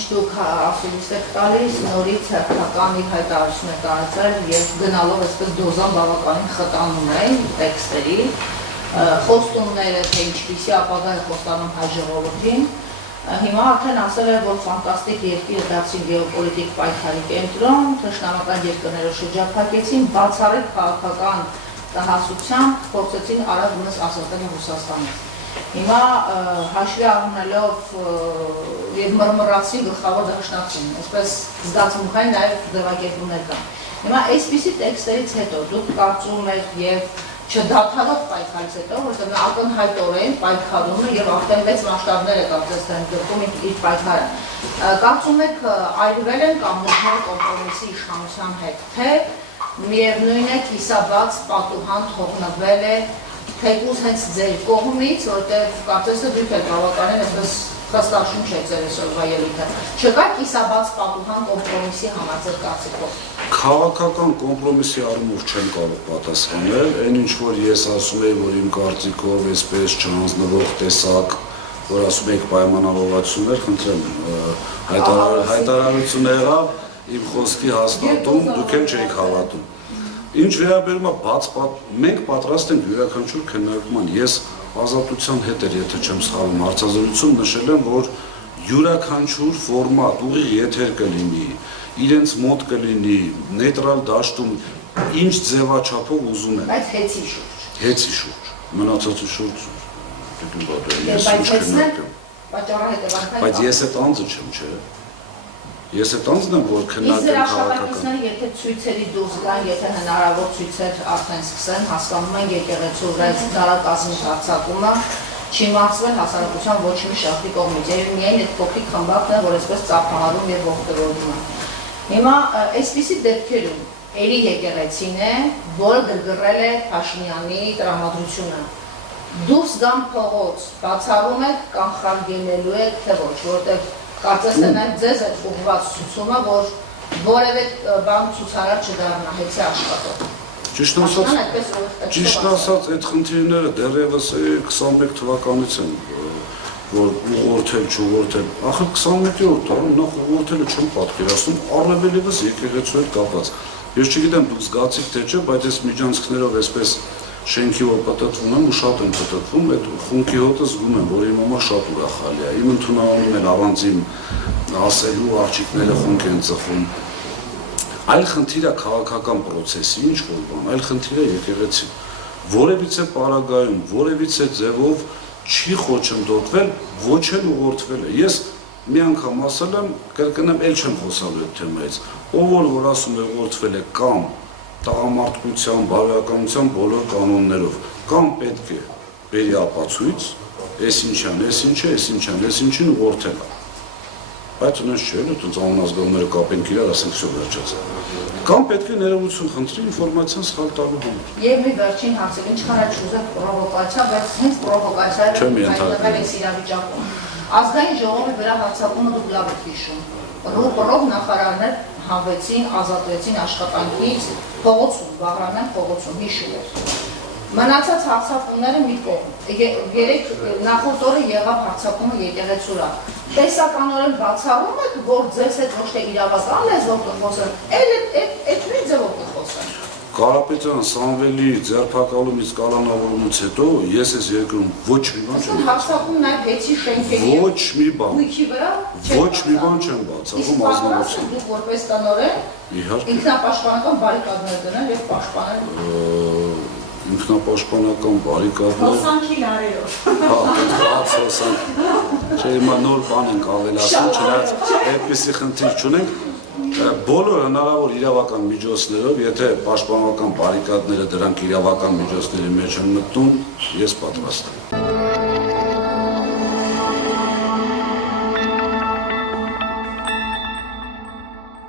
ինչ դուք ասուլիս եք տալիս, նորից հերթական իր հայտարարություն եք տարածել և գնալով այսպես դոզան բավականին խտանում են տեքստերի, խոստումները, թե ինչպիսի ապագա է խոստանում հայ ժողովրդին, հիմա արդեն ասել է, որ ֆանտաստիկ երկիրը դարձին գեոպոլիտիկ պայքարի կենտրոն, թշնամական երկրներով շրջափակեցին, բացառիկ քաղաքական տհասությամբ փորձեցին արագ մնաց ազատել Ռուսաստանից։ Հիմա հաշվի առնելով և մրմռացի գլխավոր դաշնակցին, այսպես զգացմունքային նաև ձևակերպումներ կան։ Հիմա այսպիսի տեքստերից հետո դուք կարծում եք և չդադարող պայքարից հետո, որտեղ ակնհայտորեն պայքարում է և արդեն մեծ մասշտաբներ է կարծես դրքում իր պայքարը։ Կարծում եք այրվել են կամ մտնել կոմպրոմիսի իշխանության հետ, թե միևնույն է կիսաբաց պատուհան թողնվել է թեկուզ հենց ձեր կողմից, որտեղ կարծես դուք եք բավականին այսպես խստաշունչ է ձեր այսօրվա ելույթը։ Չկա կիսաբաց պատուհան կոմպրոմիսի համար ձեր կարծիքով։ Քաղաքական կոմպրոմիսի առումով չեմ կարող պատասխանել, այն ինչ որ ես ասում եմ, որ իմ կարծիքով այսպես չհանձնվող տեսակ, որ ասում եք պայմանավորվածություններ, խնդրեմ, հայտարարություն եղավ, իմ խոսքի հաստատում, դուք էլ չեք հավատում։ Ինչ վերաբերում է բաց մենք պատրաստ ենք յուրաքանչյուր քննարկման, ես ազատության հետ էր, եթե չեմ սխալվում, հարցազրույցում նշել եմ, որ յուրաքանչյուր ֆորմատ, ուղիղ եթեր կլինի, իրենց մոտ կլինի, նեյտրալ դաշտում, ինչ ձևաչափով ուզում են։ Բայց հեծի շուրջ։ Հեծի շուրջ, մնացածի շուրջ, բայց ես այդ անձը չեմ, չէ։ Ես այդ անձն եմ, որ քննարկեմ քաղաքական։ Եթե ցույցերի դուրս գան, եթե հնարավոր ցույցեր արդեն սկսեն, հասկանում են եկեղեցու վրա դարակազմի հարձակումը չի մաքսվել հասարակության ոչ մի շահի կողմից, եւ միայն այդ փոքրիկ խմբակն է, որ այսպես ծափահարում եւ ողջորվում է։ Հիմա այսպիսի դեպքերում ելի եկեղեցին է, որը գրգռել է Փաշինյանի տրամադրությունը։ Դուրս գան փողոց, բացառում եք, կանխարգելելու եք, թե ոչ, որտեղ կարծես թե նաև ձեզ այդ ուղղված ցուցումը, որ որևէ բան ցուցարար չդառնա, հեծի աշխատող։ Ճիշտ ասած, այդ խնդիրները դեռևս 21 թվականից են, որ ուղղորդել, չուղղորդել, ախր 21-րդ տարում նախ ուղղորդելը չեմ պատկերացնում, առավելևս եկեղեցու հետ կապված։ Ես չգիտեմ դուք զգացիք թե չէ, բայց այս միջանցքներով այսպես շենքի որ պտտվում եմ ու շատ եմ պտտվում, այդ խունքի հոտը զգում եմ, որ իմ համար շատ ուրախալի է։ Իմ ընդունանում են առանց իմ ասելու աղջիկները խունք են ծխում։ Այլ խնդիր է քաղաքական պրոցեսի, ինչ որ բան, այլ խնդիր է եկեղեցին։ Որևիցե պարագայում, որևիցե ձևով չի խոչընդոտվել, ոչ էլ ուղղորդվել է։ Ես մի անգամ ասել եմ, կրկնեմ, էլ չեմ խոսալու այդ թեմայից։ Ով որ ասում է ուղղորդվել է կամ տղամարդկության, բարոյականության բոլոր կանոններով, կամ պետք է բերի ապացույց, ես ինչան, ես ինչ է, ես ինչան, ես ինչին ուղղորդել է։ Բայց ունես չէ, այդպես անազգալները կապենք իրար, ասենք всё վերջաց։ Կամ պետք է ներողություն խնդրի ինֆորմացիան սխալ տալու համար։ Եվ մի վերջին հարցը, ինչքան էլ չուզեք պրովոկացիա, բայց հենց պրովոկացիայով հայտնվել այս իրավիճակում։ Ազգային ժողովի վրա հարձակումը դուք լավ եք հիշում։ Ռուպորով նախարարներ հանվեցին, ազատվեցին աշխատանքից, փողոցում, Բաղրամյան փողոցում, հիշում եք։ Մնացած հարձակումները մի կողմ։ Երեք նախորդ օրը եղավ հարձակումը եկեղեցու վրա։ Տեսականորեն բացառում եք, որ ձեզ հետ ոչ թե իրավական լեզվով կխոսեն, այդ նույն ձևով կխոսեն։ Կարապետյան Սամվելի ձերբակալումից կալանավորումից հետո ես այս երկրում ոչ մի բան չեմ հարձակում նաև հեծի շենքերի ոչ մի բան գույքի վրա ոչ մի բան չեմ բացառում ազնվություն։ Դուք որպես տնօրեն ինքնապաշտպանական բարիկադներ դնել եւ պաշտպանել ինքնապաշտպանական բարիկադներ հոսանքի լարերով։ Չէ, հիմա նոր բան ենք ավելացնում, չնայած այդպիսի խնդիր չունենք։ Բոլոր հնարավոր իրավական միջոցներով, եթե պաշտպանական բարիկադները դրանք իրավական միջոցների մեջ են մտնում, ես պատրաստ եմ։